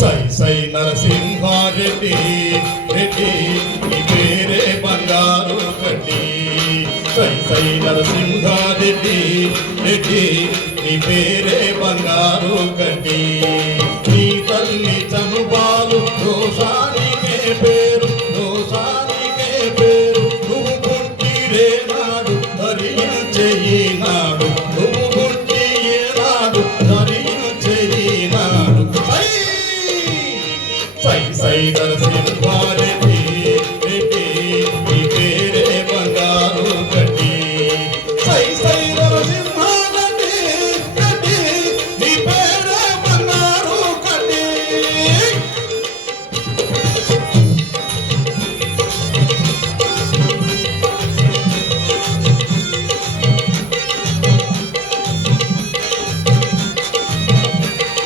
సై సై నరసింహారెడ్డి రెడ్డి నీ పేరే బంగారు గడ్డి సై సై నరసింహారెడ్డి రెడ్డి నీ పేరే బంగారు గడ్డి నీ తల్లి చనుబాలు దోషానికే పేరు దోషానికే పేరు నువ్వు పుట్టిరే నాడు ధరించే నాడు నువ్వు పుట్టి ఏనాడు ధరించే నాడు సై సై నరసింహారెడ్డి